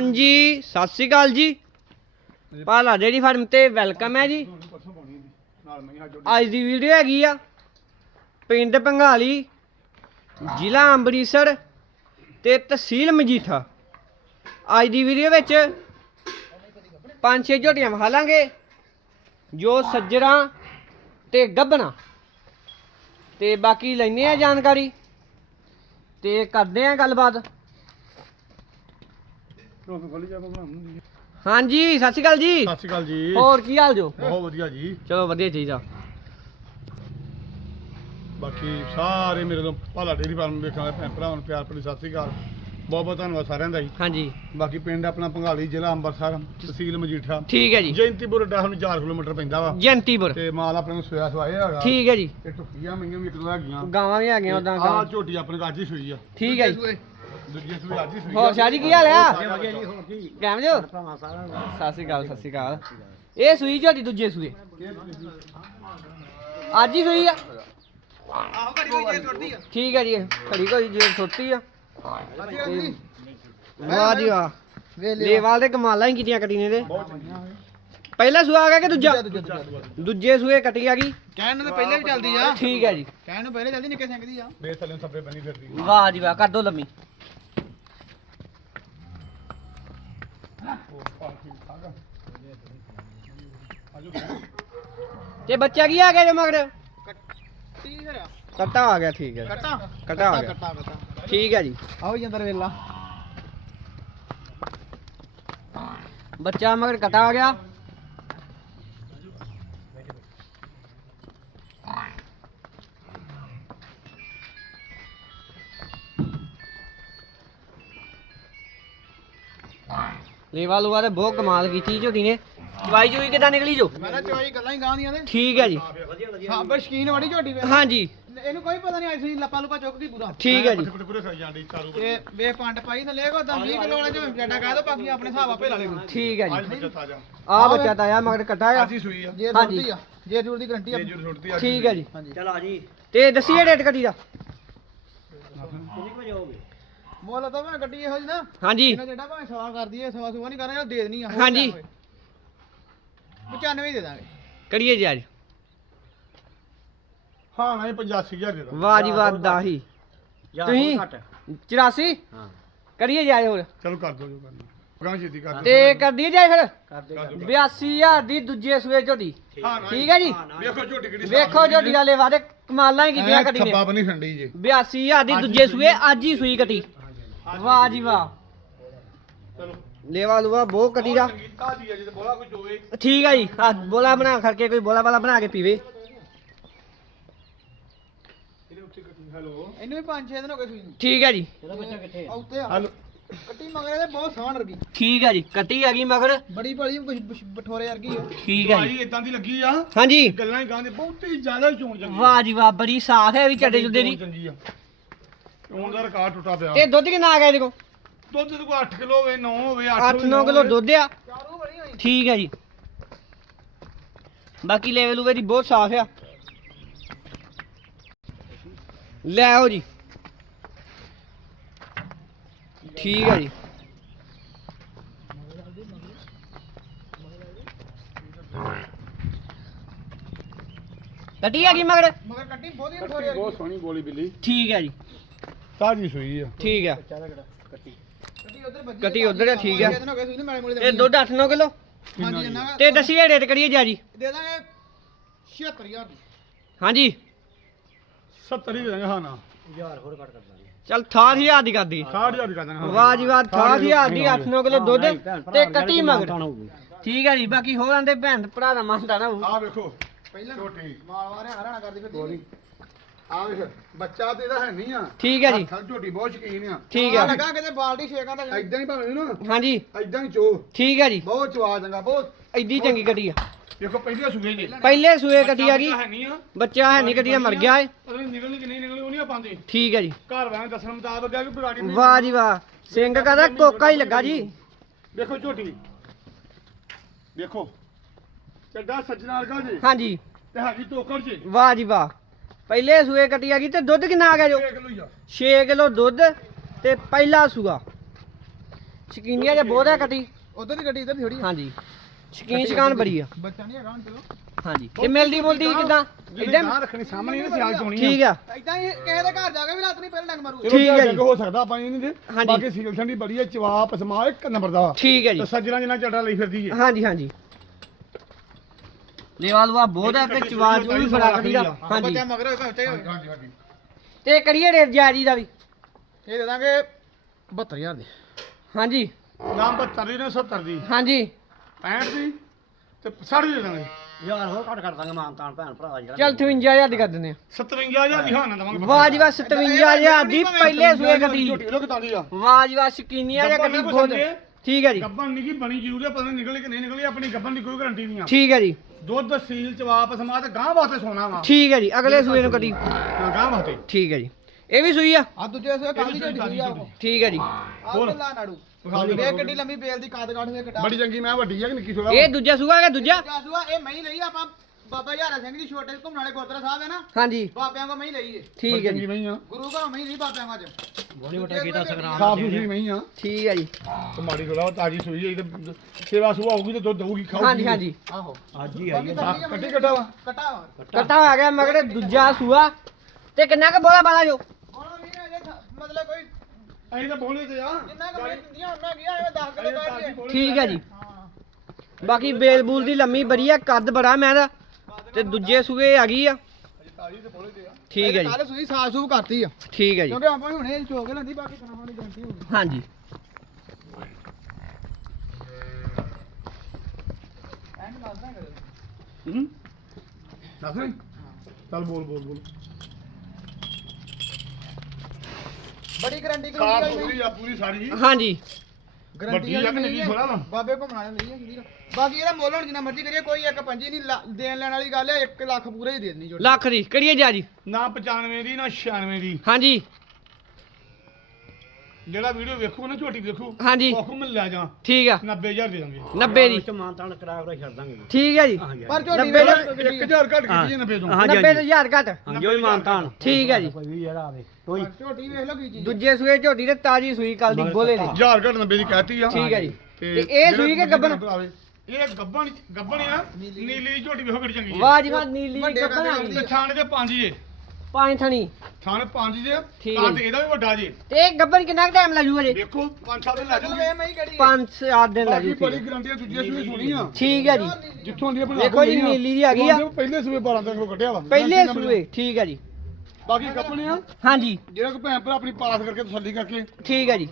ਹਾਂਜੀ, ਸਤਿ ਸ੍ਰੀ ਅਕਾਲ ਜੀ। ਪਾਲਾ ਡੇਰੀ ਫਾਰਮ ਤੇ ਵੈਲਕਮ ਹੈ ਜੀ। ਅੱਜ ਦੀ ਵੀਡੀਓ ਹੈਗੀ ਆ ਪਿੰਡ ਪੰਘਾਲੀ ਜ਼ਿਲ੍ਹਾ ਅੰਮ੍ਰਿਤਸਰ ਤੇ ਤਹਿਸੀਲ ਮਜੀਠਾ। ਅੱਜ ਦੀ ਵੀਡੀਓ ਵਿੱਚ ਪੰਜ ਛੇ ਝੋਟੀਆਂ ਵਿਖਾਲਾਂਗੇ ਜੋ ਸੱਜਰਾਂ ਤੇ ਗੱਬਣਾ ਤੇ ਬਾਕੀ ਲੈਣੇ ਆ ਜਾਣਕਾਰੀ ਤੇ ਕਰਦੇ ਆ ਗੱਲਬਾਤ। ਹਾਂਜੀ ਸਤਿ ਸ਼੍ਰੀ ਅਕਾਲ ਜੀ। ਸਤਿ ਸ਼੍ਰੀ ਅਕਾਲ ਜੀ। ਹੋਰ ਕੀ ਹਾਲ ਜੋ? ਬਹੁਤ ਵਧੀਆ ਜੀ। ਚਲੋ ਵਧੀਆ ਚਾਹੀਦਾ ਬਾਕੀ ਸਾਰੇ ਮੇਰੇ ਤੋਂ ਭਾਲਾ ਡੇਰੀ ਫਾਰਮ ਵੇਖਣ ਵਾਲੇ ਭੈਣ ਭਰਾਵਾਂ ਨੂੰ ਪਿਆਰ ਭਰੀ ਸਤਿ ਸ਼੍ਰੀ ਅਕਾਲ। ਬਹੁਤ ਬਹੁਤ ਧੰਨਵਾਦ ਸਾਰਿਆਂ ਦਾ ਜੀ। ਹਾਂਜੀ। ਬਾਕੀ ਪਿੰਡ ਆਪਣਾ ਪੰਘਾਲੀ ਜ਼ਿਲ੍ਹਾ ਅੰਮ੍ਰਿਤਸਰ ਤਹਿਸੀਲ ਮਜੀਠਾ। ਠੀਕ ਹੈ ਜੀ। ਜੈਂਤੀਪੁਰ ਡਾ ਹੁਣ 4 ਕਿਲੋਮੀਟਰ ਪੈਂਦਾ ਵਾ। ਜੰਤੀਪੁਰ। ਤੇ ਮਾਲ ਆਪਣੇ ਨੂੰ ਸੋਇਆ ਸਵਾਇਆ ਹੈਗਾ। ਠੀਕ ਹੈ ਜੀ। ਇਹ ਟੁੱਕੀਆਂ ਮਈਆਂ ਵੀ ਇੱਕ ਦੋ ਹੈਗੀਆਂ। ਗਾਵਾਂ ਵੀ ਹੈਗੀਆਂ ਉਦਾਂ ਆਹ ਝੋਟੀ ਆਪਣੇ ਹੀ ਸੂਈ ਆ। ਠੀਕ ਹੈ ਜੀ। ਦੂਜੀ ਸੂਈ ਅੱਜ ਹੀ ਸੂਈ ਹੋਰ ਸ਼ਾਹ ਜੀ ਕੀ ਹਾਲ ਆ? ਵਧੀਆ ਜੀ ਹੋਰ ਕੀ? ਕਿਵੇਂ ਜੋ? ਸਤਿ ਸ਼੍ਰੀ ਅਕਾਲ ਸਤਿ ਸ਼੍ਰੀ ਅਕਾਲ। ਇਹ ਸੂਈ ਝੋਟੀ ਦੂਜੇ ਸੂਏ। ਅੱਜ ਹੀ ਸੂਈ ਆ। ਠੀਕ ਹੈ ਜੀ ਖੜੀ ਕੋਈ ਜੇ ਛੋਟੀ ਆ। ਤੇ ਵਾਹ ਜੀ ਵਾਹ। ਲੇਵਾਲ ਦੇ ਕਮਾਲਾਂ ਹੀ ਕੀਤੀਆਂ ਕਟੀਨੇ ਦੇ ਪਹਿਲਾ ਸੂਆ ਆ ਗਿਆ ਕਿ ਦੂਜਾ? ਦੂਜੇ ਸੂਏ ਕੱਟੀ ਆ ਗਈ। ਕਹਿਣ ਨੂੰ ਤਾਂ ਪਹਿਲੇ ਵੀ ਚੱਲਦੀ ਆ। ਠੀਕ ਹੈ ਜੀ। ਕਹਿਣ ਨੂੰ ਪਹਿਲੇ ਚੱਲਦੀ ਨਿੱਕੇ ਸਿੰਘ ਦੀ ਆ। ਬੇਸ ਥੱਲੇ ਨੂੰ ਸੱਪੇ ਬਣੀ ਫਿਰਦੀ। ਵਾਹ ਜੀ ਵਾਹ ਕਰ ਦੋ ਲੰਮੀ। ਤੇ ਬੱਚਾ ਕੀ ਆ ਗਿਆ ਜੋ ਮਗਰ? ਕੱਟਾ ਆ। ਗਿਆ ਠੀਕ ਹੈ ਕੱਟਾ? ਕੱਟਾ ਆ ਗਿਆ। ਕੱਟਾ ਕੱਟਾ। ਠੀਕ ਹੈ ਜੀ। ਆਓ ਜੀ ਅੰਦਰ ਵੇਲਾ। ਬੱਚਾ ਮਗਰ ਕੱਟਾ ਆ ਗਿਆ। ਲੇਵਾ ਲੂਆ ਤੇ ਬਹੁਤ ਕਮਾਲ ਕੀਤੀ ਝੋਟੀ ਨੇ ਚਵਾਈ ਚੂਈ ਕਿਦਾਂ ਨਿਕਲੀ ਜੋ? ਮੈਂ ਤਾਂ ਚੋਈ ਗੱਲਾਂ ਹੀ ਗਾਉਂਦੀਆਂ ਨੇ। ਠੀਕ ਹੈ ਜੀ। ਸਾਬਰ ਸ਼ਕੀਨ ਵੜੀ ਝੋਟੀ ਵੇ ਹਾਂਜੀ। ਇਹਨੂੰ ਕੋਈ ਪਤਾ ਨਹੀਂ ਆਈ ਸੀ ਲੱਪਾ ਲੁਪਾ ਚੁੱਕ ਗਈ ਪੂਰਾ। ਠੀਕ ਹੈ ਜੀ। ਪੂਰੇ ਪੂਰੇ ਖਾਈ ਜਾਂਦੀ ਚਾਰੂ ਤੇ ਵੇ ਪੰਡ ਪਾਈ ਤੇ ਲੈ ਕੋ ਤਾਂ 20 ਕਿਲੋ ਵਾਲੇ ਚ ਜੱਡਾ ਕਹਿ ਦੋ ਬਾਕੀ ਆਪਣੇ ਹਿਸਾਬ ਆਪੇ ਲਾ ਲੈ ਠੀਕ ਹੈ ਅੱਜ ਜੀ ਬੱਚਾ ਤਾਜਾ। ਆ ਮਗਰ ਕੱਟਾ ਆ। ਅੱਜ ਹੀ ਸੂਈ ਆ। ਜੇ ਹਾਂਜੀ। ਜੁੜਦੀ ਆ ਜੇ ਜੁੜ ਦੀ ਗਰੰਟੀ ਆ। ਇਹ ਜੁੜ ਛੁੱਟਦੀ ਅੱਜ ਠੀਕ ਹੈ ਜੀ। ਹਾਂਜੀ। ਤੇ ਦੱਸੀਏ ਰੇਟ ਕੱਟੀ ਦਾ? ਮੁੱਲ ਤਾਂ ਮੈਂ ਗੱਡੀ ਇਹੋ ਜੀ ਨਾ। ਹਾਂਜੀ। ਇਹਨਾਂ ਜਿਹੜਾ ਭਾਵੇਂ ਸਵਾਲ ਕਰਦੀ ਏ ਸਵਾ ਸੁਵਾ ਨਹੀਂ ਕਰਨਾ ਦੇ ਦੇਣੀ ਆ ਹੋਰ ਹਾਂਜੀ। ਲਿਆ ਹੋਵੇ। 95 ਹੀ ਦੇ ਦਾਂਗੇ। ਕਰੀਏ ਜੀ ਅੱਜ। ਹਾਂ ਨਹੀਂ 85000 ਦੇ ਦਾ ਵਾਹ ਜੀ ਵਾਹ ਦਾਹੀ। ਤੁਸੀਂ 84 ਕਰੀਏ ਜੀ ਅੱਜ ਹੋਰ। ਚਲੋ ਕਰ ਦੋ ਜੋ ਕਰਨਾ ਗਾਂ ਛੇਤੀ ਕਰ ਦਿਓ। ਤੇ ਕਰ ਦਈਏ ਜੀ ਫਿਰ? ਕਰ ਦਿਓ। 82000 ਦੀ। ਦੂਜੇ ਸੂਏ ਝੋਟੀ। ਹਾਂ। ਠੀਕ ਹੈ ਜੀ? ਵੇਖੋ ਝੋਟੀ ਕਿਹੜੀ ਵੇਖੋ ਝੋਟੀ ਵਾਲੇ ਵਾਦੇ ਕਮਾਲਾਂ ਹੀ ਕੀਤੀਆਂ ਕੱਟੀ ਨੇ। ਖੱਬਾ ਬਣੀ ਠੰਡੀ ਜੀ। 82000 ਦੀ ਦੂਜੇ ਸੂਏ ਅੱਜ ਹੀ ਸੂਈ ਕੱਟੀ। ਵਾਹ ਜੀ ਵਾਹ। ਚਲੋ। ਲੇਵਾ ਲੂਆ ਬਹੁਤ ਕੱਟੀ ਦਾ ਸੰਗੀਤਾ ਜੀ ਜੇ ਬੋਲਾ ਕੁਝ ਹੋਵੇ। ਠੀਕ ਹੈ ਜੀ ਆ ਬੋਲਾ ਬਣਾ ਕਰਕੇ ਕੋਈ ਬੋਲਾ ਵਾਲਾ ਬਣਾ ਕੇ ਪੀਵੇ। ਇਹਦੇ ਉੱਤੇ ਕੱਟੀ ਹੈਲੋ। ਇਹਨੂੰ ਵੀ 5-6 ਦਿਨ ਹੋ ਗਏ ਸੂਈ ਨੂੰ। ਠੀਕ ਹੈ ਜੀ। ਆ? ਉੱਤੇ ਆ। ਹੈਲੋ। ਕੱਟੀ ਮਗਰ ਇਹਦੇ ਬਹੁਤ ਸਾਣ ਵਰਗੀ। ਠੀਕ ਹੈ ਜੀ ਕੱਟੀ ਆ ਗਈ ਮਗਰ। ਬੜੀ ਭਲੀ ਬਸ਼- ਬਸ਼- ਬਠੋਰੇ ਵਰਗੀ ਆ। ਠੀਕ ਹੈ ਜੀ। ਇਦਾਂ ਦੀ ਲੱਗੀ ਆ। ਹਾਂਜੀ। ਗੱਲਾਂ ਹੀ ਗਾਂਦੇ ਬਹੁਤੀ ਜ਼ਿਆਦਾ ਚੋਣ ਚੰਗੀ ਵਾਹ ਜੀ ਵਾਹ ਬੜੀ ਸਾਫ਼ ਹੈ ਵੀ ਚੱਡੇ ਚੁੱਡੇ ਦੀ। ਚੰਗੀ ਆ। ਚੋਣ ਦਾ ਰਿਕਾਰਡ ਟੁੱਟਾ ਪਿਆ? ਤੇ ਦੁੱਧ ਕਿੰਨਾ ਆ ਗਿਆ ਇਹਦੇ ਦੁੱਧ ਦੇ ਕੋ 8 ਕਿਲੋ ਹੋਵੇ 9 ਹੋਵੇ 8 8-9 ਕਿਲੋ ਦੁੱਧ ਆ। ਠੀਕ ਹੈ ਜੀ। ਬਾਕੀ ਲੈਵਲ ਉਵੇ ਦੀ ਬਹੁਤ ਸਾਫ਼ ਆ। ਲੈ ਆਓ ਜੀ। ਠੀਕ ਹੈ ਜੀ। ਕੱਟੀ ਆ ਗਈ ਮਗਰ? ਮਗਰ ਕੱਟੀ ਬਹੁਤੀ ਸੋਹਣੀ ਗੋਲੀ ਬਿੱਲੀ। ਠੀਕ ਹੈ ਜੀ। ਤਾਜੀ ਸੂਈ ਆ। ਠੀਕ ਆ। ਕੱਟੀ। ਉਧਰ ਵੱਜੀ ਕੱਟੀ ਉੱਧਰ ਆ, ਠੀਕ ਆ। ਇਹ ਦੁੱਧ 8-9 ਕਿਲੋ? ਹਾਂਜੀ ਤੇ ਦੱਸੀਏ ਰੇਟ ਕਰੀਏ ਜੀ ਜੀ ਦੇ ਦਾਂਗੇ 76000 ਦੀ। ਹਾਂਜੀ। 70 ਹੀ ਦੇ ਦਾਂਗੇ ਹਾਂ ਨਾ। ਚੱਲ 68000 ਦੀ ਕਰ ਦੀ 60000 ਦੀ ਕਰ ਦਾਂਗੇ ਹਾਂ। ਵਾਹ ਜੀ ਵਾਹ 68000 ਦੀ 8-9 ਕਿਲੋ ਦੁੱਧ ਤੇ ਕੱਟੀ ਮਗਰ। ਠੀਕ ਹੈ ਜੀ ਬਾਕੀ ਹੋਰਾਂ ਦੇ ਭੈਣ ਭਰਾ ਦਾ ਮੰਨਦਾ ਨਾ। ਆ ਵੇਖੋ ਪਹਿਲਾਂ ਛੋਟੀ ਮਾਲ ਵਾਰਿਆ ਹਰਾਣਾ ਕਰਦੀ ਫਿਰਦੀ ਆ ਵੇਖ ਬੱਚਾ ਤੇ ਇਹਦਾ ਹੈ ਨਹੀਂ ਆ। ਠੀਕ ਹੈ ਜੀ। ਹੱਥਾਂ 'ਚ ਝੋਟੀ ਬਹੁਤ ਸ਼ਕੀਨ ਆ। ਠੀਕ ਆ ਹੈ। ਲੱਗਾ ਕਿਤੇ ਬਾਲਟੀ ਛੇਕਾਂ ਦਾ ਐਦਾਂ ਹੀ ਭਾਵੇਂ ਨਾ। ਹਾਂਜੀ। ਐਦਾਂ ਹੀ ਚੋ। ਠੀਕ ਹੈ ਜੀ। ਬਹੁਤ ਚਵਾ ਚੰਗਾ ਬਹੁਤ। ਐਡੀ ਚੰਗੀ ਕੱਟੀ ਆ। ਵੇਖੋ ਪਹਿਲੇ ਸੂਏ ਕੱਟੀ ਆ ਗਈ। ਬੱਚਾ ਹੈ ਨਹੀਂ ਆ, ਮਰ ਗਿਆ ਏ। ਪਤਾ ਨਹੀਂ ਨਿਕਲਣੀ ਕਿ ਨਹੀਂ ਨਿਕਲਣੀ ਉਹ ਨਹੀਂ ਪਾਉਂਦੇ ਠੀਕ ਹੈ ਜੀ। ਘਰ ਵਾਲਿਆਂ ਦੇ ਦੱਸਣ ਮੁਤਾਬਕ ਆ ਕਿ ਬਰਾੜੀ ਵਾਹ ਜੀ ਵਾਹ। ਸਿੰਘ ਕਹਦਾ ਕੋਕਾ ਹੀ ਲੱਗਾ ਜੀ। ਵੇਖੋ ਝੋਟੀ। ਵੇਖੋ ਚੱਡਾ ਸੱਜਣਾ ਵਰਗਾ ਜੀ। ਹਾਂਜੀ। ਤੇ ਹੈਗੀ ਟੋਕਰ ਜੀ। ਵਾਹ ਜੀ ਵਾਹ। ਪਹਿਲੇ ਸੂਏ ਕੱਟੀ ਆ ਗਈ ਤੇ ਦੁੱਧ ਕਿੰਨਾ ਆ ਗਿਆ ਜੋ? ਦੇਖ ਲਓ ਯਾਰ 6 ਕਿਲੋ ਦੁੱਧ ਤੇ ਪਹਿਲਾ ਸੂਆ। ਸ਼ਕੀਨੀਆਂ ਜੇ ਬਹੁਤ ਹੈ ਕੱਟੀ। ਉਧਰ ਦੀ ਗੱਡੀ ਇਧਰ ਦੀ ਥੋੜੀ ਹਾਂਜੀ। ਸ਼ਕੀਨ ਸ਼ਕਾਨ ਬੜੀ ਆ। ਬੱਚਾ ਨਹੀਂ ਹੈਗਾ ਹੁਣ ਚਲੋ ਹਾਂਜੀ। ਤੇ ਮਿਲਦੀ ਬੋਲਦੀ ਕਿਦਾਂ? ਇਦਾਂ ਇਦਾਂ ਰੱਖਣੀ ਸਾਹਮਣੇ ਇਹਨੇ ਸਿਆਲ ਚੋਣੀ ਠੀਕ ਆ। ਇਦਾਂ ਹੀ ਕਿਸੇ ਦੇ ਘਰ ਜਾ ਕੇ ਵੀ ਰਾਤ ਨਹੀਂ ਪਹਿਲਾਂ ਡੰਗ ਮਾਰੂ। ਠੀਕ ਹੈ ਜੀ। ਹੋ ਸਕਦਾ ਆਪਾਂ ਇਹ ਨਹੀਂ ਦੇ ਹਾਂਜੀ। ਬਾਕੀ ਸੀਲ ਠੰਡੀ ਬੜੀ ਹੈ ਚਵਾਪ ਸਮਾ ਇੱਕ ਨੰਬਰ ਦਾ। ਠੀਕ ਹੈ ਜੀ। ਤੇ ਸੱਜਣਾ ਜਿੰਨਾ ਚੱਡਾ ਲਈ ਫਿਰਦੀ ਹੈ ਹਾਂਜੀ ਹਾਂਜੀ। ਲੇਵਾ ਲੂਆ ਬਹੁਤ ਹੈ ਤੇ ਚਵਾਜ ਵੀ ਬੜਾ ਕਰੀਦਾ ਹਾਂਜੀ। ਬੱਚਾ ਮਗਰ। ਹਾਂਜੀ ਹਾਂਜੀ ਤੇ ਕਰੀਏ ਰੇਟ ਜਾਜੀ ਦਾ ਵੀ। ਇਹ ਦੇ ਦਾਂਗੇ 72000 ਦੇ। ਹਾਂਜੀ। ਨਾਮ 72 ਦੀ ਨੇ 70 ਦੀ। ਹਾਂਜੀ। 65 ਦੀ ਤੇ 60 ਦੇ ਦਾਂਗੇ। ਯਾਰ ਹੋਰ ਘੱਟ ਕਰ ਦਾਂਗੇ ਮਾਨਤਾਨ ਭੈਣ ਭਰਾ ਜਿਹੜਾ। ਚੱਲ 58000 ਦੀ ਕਰ ਦਿੰਦੇ ਆ। 57000 ਦੀ ਹਾਨਾ ਦਵਾਂਗੇ ਵਾਹ ਜੀ ਵਾਹ 57000 ਦੀ ਪਹਿਲੇ ਸੂਏ ਗੱਡੀ। ਵਾਹ ਜੀ ਵਾਹ ਸ਼ਕੀਨੀਆਂ ਦੇ। ਗੱਡੀ ਹੈ। ਠੀਕ ਹੈ ਜੀ। ਗੱਬਨ ਨਹੀਂ ਕੀ ਬਣੀ ਜ਼ਰੂਰ ਹੈ ਪਤਾ ਨਹੀਂ ਨਿਕਲੀ ਕਿ ਨਹੀਂ ਨਿਕਲੀ ਆਪਣੀ ਗੱਬਨ ਦੀ ਕੋਈ ਗਾਰੰਟੀ ਨਹੀਂ ਆ। ਠੀਕ ਹੈ ਜੀ। ਦੁੱਧ ਸੀਲ ਚਵਾਪ ਸਮਾ ਤੇ ਗਾਂ ਵਾਸਤੇ ਸੋਨਾ ਵਾ। ਠੀਕ ਹੈ ਜੀ ਅਗਲੇ ਸੂਏ ਨੂੰ ਹਾਂ, ਗਾਂ ਵਾਸਤੇ। ਠੀਕ ਹੈ ਜੀ। ਇਹ ਵੀ ਸੂਈ ਆ? ਆ ਦੂਜੇ ਸਵੇ ਕੱਲ ਦੀ ਝੋਟੀ ਹੋਈ ਆ ਉਹ? ਠੀਕ ਹੈ ਜੀ। ਆ ਹੋਰ। ਲਾ ਨਾੜੂ। ਵਿਖਾ ਕਿੱਡੀ ਲੰਮੀ ਬੇਲ ਦੀ ਕਾਦ ਕਾਠ ਦੇ ਕਟਾ ਬੜੀ ਚੰਗੀ ਮੈਂ ਵੱਡੀ ਆ ਕਿ ਨਿੱਕੀ ਥੋੜਾ ਇਹ ਦੂਜਾ ਸੂਆ ਹੈ ਦੂਜਾ? ਜਾਸੂਆ ਇਹ ਮਹੀਂ ਲਈ ਆਪਾਂ ਬਾਬਾ ਯਾਰਾ ਸਿੰਘ ਜੀ ਛੋਟੇ ਘੁੰਮਣ ਵਾਲੇ ਗੁਰਦੁਆਰਾ ਸਾਹਿਬ ਹੈ ਨਾ? ਹਾਂਜੀ। ਬਾਬਿਆਂ ਕੋ ਮਹੀਂ ਲਈ ਏ। ਠੀਕ ਹੈ ਜੀ। ਨਹੀਂ ਆ। ਗੁਰੂ ਘਰੋਂ ਮਹੀਂ ਲਈ ਬਾਬਿਆਂ ਕੋ ਅੱਜ। ਬੋਲੀ ਵਟਾ ਕੀਤਾ ਸੰਗਰਾਮ ਸਾਫ਼ ਸੁਥਰੀ ਨਹੀਂ ਆ। ਠੀਕ ਹੈ ਜੀ। ਤੇ ਮਾੜੀ ਥੋੜਾ ਤਾਜੀ ਸੂਈ ਹੈ ਇਹ ਸੇਵਾ ਸੁਭਾ ਹੋਊਗੀ ਤੇ ਦੁੱਧ ਦਊਗੀ ਖਾਊਗੀ। ਹਾਂਜੀ ਹਾਂਜੀ। ਆਹੋ। ਅੱਜ ਹੀ ਆਈ ਹੈ। ਤਾਂ ਕੱਟੀ ਕੱਟਾ ਵਾ? ਕਟਾ ਵਾ। ਕੱਟਾ ਆ ਗਿਆ ਮਗਰ ਦੂਜਾ ਸੂਆ। ਤੇ ਕਿੰਨਾ ਕੁ ਬੋਲਾ ਬਾਲਾ ਜੋ? ਮਤਲਬ ਕੋਈ ਅਸੀਂ ਤਾਂ ਬੋਲੇ ਤੇ ਆ। ਜਿੰਨਾ ਕੁ ਦਿੰਦੀਆਂ ਉਹਨਾਂ ਗਿਆ ਇਹ 10 ਕਿਲੋ ਠੀਕ ਹੈ ਜੀ। ਹਾਂ ਬਾਕੀ ਬੇਲ ਬੂਲ ਦੀ ਲੰਮੀ ਬੜੀ ਆ ਕੱਦ ਬੜਾ ਮੈਂ ਦਾ ਤੇ ਦੂਜੇ ਸੂਏ ਆ ਗਈ ਆ? ਠੀਕ ਹੈ ਜੀ। ਕੱਲ ਸੂਈ ਸਾਫ਼ ਸੂਫ ਕਰਤੀ ਆ। ਠੀਕ ਹੈ ਜੀ। ਕਿਉਂਕਿ ਆਪਾਂ ਹੁਣੇ ਚੋ ਕੇ ਲੈਂਦੀ ਬਾਕੀ ਕਰਾਉਣ ਦੀ ਗਰੰਟੀ ਹੋਊਗੀ। ਹਾਂਜੀ। ਐਂਡ ਦੱਸਦਾ ਕਰ ਹੂੰ? ਦੱਸ ਨਹੀਂ ਚੱਲ ਬੋਲ ਬੋਲ ਬੋਲ। ਬੜੀ ਗਰੰਟੀ ਸਾਫ਼ ਕਰਦੀ ਸੁਥਰੀ ਆ ਪੂਰੀ ਸਾਰੀ। ਹਾਂਜੀ। ਵੱਡੀ ਆ ਕਿ ਨਿੱਕੀ ਥੋੜਾ ਵਾ? ਬਾਬੇ ਘੁੰਮਣ ਲਈ ਆ ਵੀਰ ਬਾਕੀ ਇਹਦਾ ਮੁੱਲ ਹੁਣ ਜਿੰਨਾ ਮਰਜ਼ੀ ਕਰੀਏ ਕੋਈ ਇੱਕ ਪੰਜੀ ਨਹੀਂ ਲਾ- ਦੇਣ ਲੈਣ ਵਾਲੀ ਗੱਲ ਹੈ 1 ਲੱਖ ਪੂਰਾ ਹੀ ਦੇ ਦੇਣੀ ਜੋੜੀ ਲੱਖ ਦੀ ਕਰੀਏ ਜਾ ਜੀ ਨਾ 95 ਦੀ ਨਾ 96 ਦੀ। ਹਾਂਜੀ। ਜਿਹੜਾ ਵੀਡੀਓ ਵੇਖੂ ਨਾ ਝੋਟੀ ਵੇਖੂ ਹਾਂਜੀ। ਉਹ ਮਿਲ ਲੈ ਜਾ। ਠੀਕ ਆ। 90000 ਦੇ ਦਾਂਗੇ। 90 ਦੀ। ਵਿੱਚ ਮਾਨਤਾਨ ਕਰਾ ਕੇ ਛੱਡ ਦਾਂਗੇ। ਠੀਕ ਹੈ ਜੀ ਪਰ ਝੋਟੀ 90 ਦਾ- 1000 ਘੱਟ ਕੀਤੀ 90 ਤੋਂ। ਹਾਂਜੀ, 90 ਤੋਂ ਹਜ਼ਾਰ ਘੱਟ। ਹੀ ਮਾਨਤਾਨ ਠੀਕ ਹੈ ਜੀ। ਕੋਈ ਵੀ ਜਿਹੜਾ ਆਵੇ ਕੋਈ। ਪਰ ਝੋਟੀ ਵੇਖ ਲਓ ਕੀ ਚੀਜ਼ ਦੂਜੇ ਸੂਏ ਝੋਟੀ ਤੇ ਤਾਜੀ ਸੂਈ ਕੱਲ ਦੀ ਬੋਲੇ ਦੀ 1000 ਘੱਟ 90 ਦੀ ਕਹਿਤੀ ਆ। ਠੀਕ ਹੈ ਜੀ। ਤੇ ਇਹ ਸੂਈ ਕਿ ਗੱਬਨ ਇਹ ਗੱਬਨ ਗੱਬਨ ਆ। ਨੀਲੀ। ਝੋਟੀ ਵੇਖੋ ਕਿਹੜੀ ਚੰਗੀ ਵਾਹ ਜੀ ਵਾਹ ਨੀਲੀ ਗੱਬਨ ਆ ਗਈ। ਥਾਣੇ ਦੇ ਪੰਜ ਜੇ ਪੰਜ ਥਣੀ। ਥਾਣੇ ਪੰਜ ਜੇ ਠੀਕ। ਹੈ ਕੱਦ ਜੀ। ਇਹਦਾ ਵੀ ਵੱਡਾ ਜੇ। ਤੇ ਇਹ ਗੱਬਨ ਕਿੰਨਾ ਟਾਈਮ ਲੱਗੂਗਾ ਜੀ? ਵੇਖੋ ਪੰਜ ਸੱਤ ਦਿਨ ਲੱਗ ਜੂਗੇ? ਪੰਜ ਸੱਤ ਦਿਨ ਬਾਕੀ ਲੱਗੂ ਬੜੀ ਗਰੰਟੀ ਦੂਜੀਆਂ ਸੂਏ ਸੁਣੀ ਆ ਠੀਕ ਹੈ ਜੀ। ਜਿੱਥੋਂ ਦੀ ਆਪਣੀ ਵੇਖੋ ਜੀ, ਨੀਲੀ ਦੀ ਆ ਗਈ ਆ। ਪਹਿਲੇ ਸੂਏ 12 ਤੱਕ ਕੱਢਿਆ ਵਾ। ਪਹਿਲੇ ਸੂਏ ਠੀਕ ਹੈ ਜੀ। ਬਾਕੀ ਕੱਪਣੇ ਆ। ਹਾਂਜੀ। ਜਿਹੜਾ ਕੋਈ ਭੈਣ ਭਰਾ ਆਪਣੀ ਪਾਸ ਕਰਕੇ ਤਸੱਲੀ ਕਰਕੇ ਠੀਕ ਹੈ ਜੀ।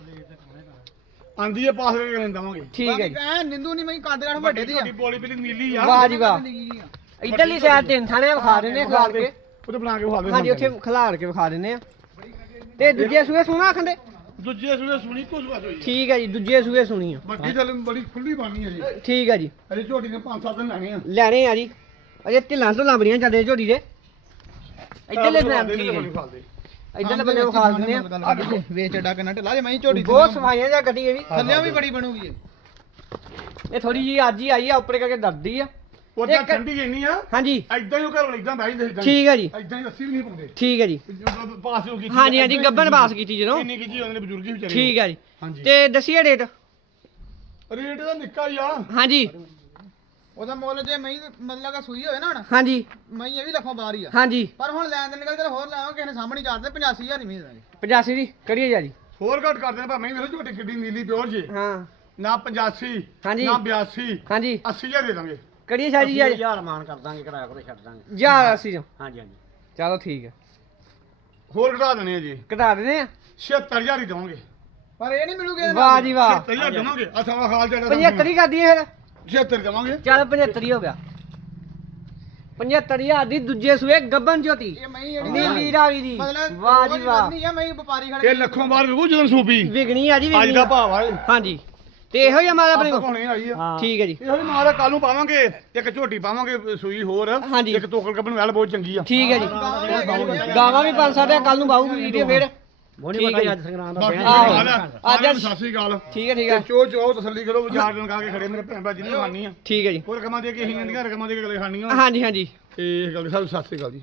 ਆਂਦੀ ਹੈ ਪਾਸ ਕਰਕੇ ਲੈਣ ਦਵਾਂਗੇ। ਠੀਕ ਹੈ ਜੀ। ਐ ਨਿੰਦੂ ਨਹੀਂ ਮਹੀਂ ਕੱਦ ਵੱਡੇ ਦੀ ਆ। ਬੋਲੀ ਪਹਿਲੀ ਨੀਲੀ ਆ। ਵਾਹ ਜੀ ਵਾਹ। ਆ। ਇਧਰਲੀ ਸਾਈਡ ਤਿੰਨ ਥਾਣੇ ਵਿਖਾ ਦਿੰਦੇ ਆ ਖਿਲਾਰ ਕੇ। ਉਹਦੇ ਬਣਾ ਕੇ ਵਿਖਾ ਦੇ ਹਾਂਜੀ ਉੱਥੇ ਖਿਲਾਰ ਕੇ ਵਿਖਾ ਦਿੰਦੇ ਆ। ਤੇ ਦੂਜੇ ਸੂਏ ਸੁਣਾ ਆਖੰਦੇ? ਦੂਜੇ ਸੂਏ ਸੁਣੀ ਕੁਝ ਬਸ ਹੋਈ ਠੀਕ ਹੈ ਜੀ ਦੂਜੇ ਸੂਏ ਸੁਣੀ ਆ। ਵੱਡੀ ਥੱਲੇ ਬੜੀ ਖੁੱਲੀ ਬਾਣੀ ਹੈ ਜੀ। ਠੀਕ ਹੈ ਜੀ। ਅਜੇ ਝੋਟੀ ਨੇ 5-7 ਦਿਨ ਲੈਣੇ ਆ। ਲੈਣੇ ਆ ਜੀ। ਅਜੇ ਢਿੱਲਾਂ ਢੁੱਲਾਂ ਬੜੀਆਂ ਚੱਲਦੇ ਝੋਟੀ ਦੇ। ਇਧਰਲੇ ਫੈਮ ਠੀਕ ਹੈ। ਇਧਰਲੇ ਬੰਦੇ ਵਿਖਾ ਦਿੰਦੇ ਆ। ਵੇਚ ਡਾ ਕਿੰਨਾ ਢਿੱਲਾ ਜੇ ਮਹੀਂ ਝੋਟੀ ਬਹੁਤ ਸਫਾਈਆਂ ਜਾਂ ਗੱਡੀ ਇਹ ਵੀ ਥੱਲਿਆਂ ਵੀ ਬੜੀ ਬਣੂਗੀ। ਇਹ ਇਹ ਥੋੜੀ ਜੀ ਅੱਜ ਹੀ ਆਈ ਆ ਉੱਪਰ ਕਰਕੇ ਡਰਦੀ ਆ। ਉਹਦਾ ਇੱਕ- ਠੰਡੀ ਇੰਨੀ ਆ। ਹਾਂਜੀ। ਐਦਾਂ ਹੀ ਉਹ ਘਰ ਇਦਾਂ ਬਹਿ ਜਾਂਦੇ ਠੀਕ ਹੈ ਜੀ। ਐਦਾਂ ਹੀ ਲੱਸੀ ਵੀ ਨਹੀਂ ਪਾਉਂਦੇ। ਠੀਕ ਹੈ ਜੀ। ਪਾਸ ਹੋ ਗਈ ਹਾਂਜੀ ਹਾਂਜੀ ਗੱਬਨ ਬਾਸ ਕੀਤੀ ਜਦੋਂ। ਇੰਨੀ ਕੀ ਜੀ ਉਹਨੇ ਬਜ਼ੁਰਗੀ ਵਿਚਾਰੇ ਠੀਕ ਹੈ ਜੀ। ਹਾਂਜੀ। ਤੇ ਦੱਸੀਏ ਰੇਟ ਰੇਟ ਦਾ ਨਿੱਕਾ ਹੀ ਆ। ਹਾਂਜੀ। ਉਹਦਾ ਮੁੱਲ ਜੇ ਮਹੀਂ ਮਤਲਬ ਕਿ ਸੂਈ ਹੋਵੇ ਨਾ ਹੁਣ ਹਾਂਜੀ। ਮਹੀਂ ਇਹ ਵੀ ਲੱਖੋਂ ਬਾਹਰ ਹੀ ਆ। ਹਾਂਜੀ। ਪਰ ਹੁਣ ਲੈਣ ਦੇ ਨਿਕਲ ਤੇ ਹੋਰ ਲਾਵਾਂ ਕਿਸੇ ਨੇ ਸਾਹਮਣੇ ਚਾਰਦੇ 85000 ਨਹੀਂ ਮਹੀਂ ਦੇਣਗੇ 85 ਦੀ ਕਰੀਏ ਜਾ ਜੀ। ਹੋਰ ਘੱਟ ਕਰ ਦੇਣਾ ਭਾਵੇਂ ਮੇਰੇ ਝੋਟੀ ਕਿੱਡੀ ਨੀਲੀ ਪਿਓਰ ਜੇ। ਹਾਂ। ਨਾ 85 ਹਾਂਜੀ। ਨਾ 82 ਹਾਂਜੀ। 80000 ਦੇ ਦਾਂਗੇ। ਕਰੀਏ ਸ਼ਾਹ ਜੀ ਜੀ ਹਜ਼ਾਰ ਮਾਨ ਕਰ ਦਾਂਗੇ ਕਰਾ ਕੇ ਛੱਡ ਦਾਂਗੇ। ਯਾਰ ਅਸੀਂ ਜੋ। ਹਾਂਜੀ ਹਾਂਜੀ। ਚਲੋ ਠੀਕ ਹੈ। ਹੋਰ ਘਟਾ ਦੇਣੇ ਆ ਜੀ। ਘਟਾ ਦਿੰਦੇ ਆ? 76000 ਹੀ ਦਵਾਂਗੇ। ਪਰ ਇਹ ਨਹੀਂ ਮਿਲੂਗੇ ਇਹਦੇ ਨਾਲ। ਵਾਹ ਜੀ ਵਾਹ। 76000 ਦਵਾਂਗੇ। ਅਥਵਾ ਹਾਲ ਜਿਹੜਾ 75 ਹੀ ਕਰ ਦਈਏ ਫਿਰ। 76 ਦਵਾਂਗੇ। ਚੱਲ 75 ਹੀ ਹੋ ਗਿਆ। 75000 ਦੀ ਦੂਜੇ ਸੂਏ ਗੱਬਨ ਜੋਤੀ। ਇਹ ਮਹੀਂ ਜਿਹੜੀ ਨੀਲੀ ਰਾਵੀ ਦੀ। ਮਤਲਬ ਵਾਹ ਜੀ ਵਾਹ। ਨਹੀਂ ਆ ਮਹੀਂ ਵਪਾਰੀ ਖੜੇ ਇਹ ਲੱਖੋਂ ਬਾਹਰ ਵਿਕੂ ਜਦੋਂ ਸੂਪੀ। ਵਿਗਣੀ ਆ ਜੀ ਅੱਜ ਵਿਗਣੀ ਦਾ। ਭਾਵ ਆ ਹਾਂਜੀ। ਤੇ ਇਹੋ ਹੀ ਆ ਮਾਲ ਆਪਣੇ ਕੋਲ ਕੋਲੇ ਆਈ ਆ। ਹਾਂ। ਠੀਕ ਹੈ ਜੀ। ਇਹੋ ਹੀ ਮਾਲ ਕੱਲ ਨੂੰ ਪਾਵਾਂਗੇ ਇੱਕ ਝੋਟੀ ਪਾਵਾਂਗੇ ਸੂਈ ਹੋਰ। ਹਾਂਜੀ। ਇੱਕ ਤੋਕਲ ਕੱਪਣ ਵਾਲ ਬਹੁਤ ਚੰਗੀ ਆ। ਠੀਕ ਹੈ ਜੀ। ਗਾਵਾਂ ਵੀ ਪੰਜ ਸਾਡੇ ਕੱਲ ਨੂੰ ਬਾਹੂ ਵੀਡੀਓ ਫਿਰ। ਬੋਲੀ ਠੀਕ ਹੈ ਵਟਾ ਜੀ। ਅੱਜ ਸੰਗਰਾਮ ਦਾ ਬਾਕੀ ਬਿਆਨ ਆਹੋ। ਹਾਲ ਆ। ਅੱਜ- ਨੂੰ ਸਤਿ ਸ੍ਰੀ ਅਕਾਲ। ਠੀਕ ਹੈ ਠੀਕ ਹੈ। ਚੋ ਚੋ ਤਸੱਲੀ ਕਰੋ ਵਿਚਾਰ ਲਗਾ ਕੇ ਖੜੇ ਮੇਰੇ ਭੈਣ ਭਰਾ ਜਿਹਨੇ ਖਾਣੀ ਆ। ਠੀਕ ਹੈ ਜੀ। ਹੋਰ ਰਕਮਾਂ ਦੇ ਕੇ ਅਸੀਂ ਜਾਂਦੀਆਂ ਰਕਮਾਂ ਦੇ ਕੇ ਗਲੇ ਖਾਣੀਆਂ। ਹਾਂਜੀ ਹਾਂਜੀ। ਤੇ ਇਹ ਗੱਲ ਸਭ ਸਤਿ ਸ੍ਰੀ ਅਕਾਲ ਜੀ।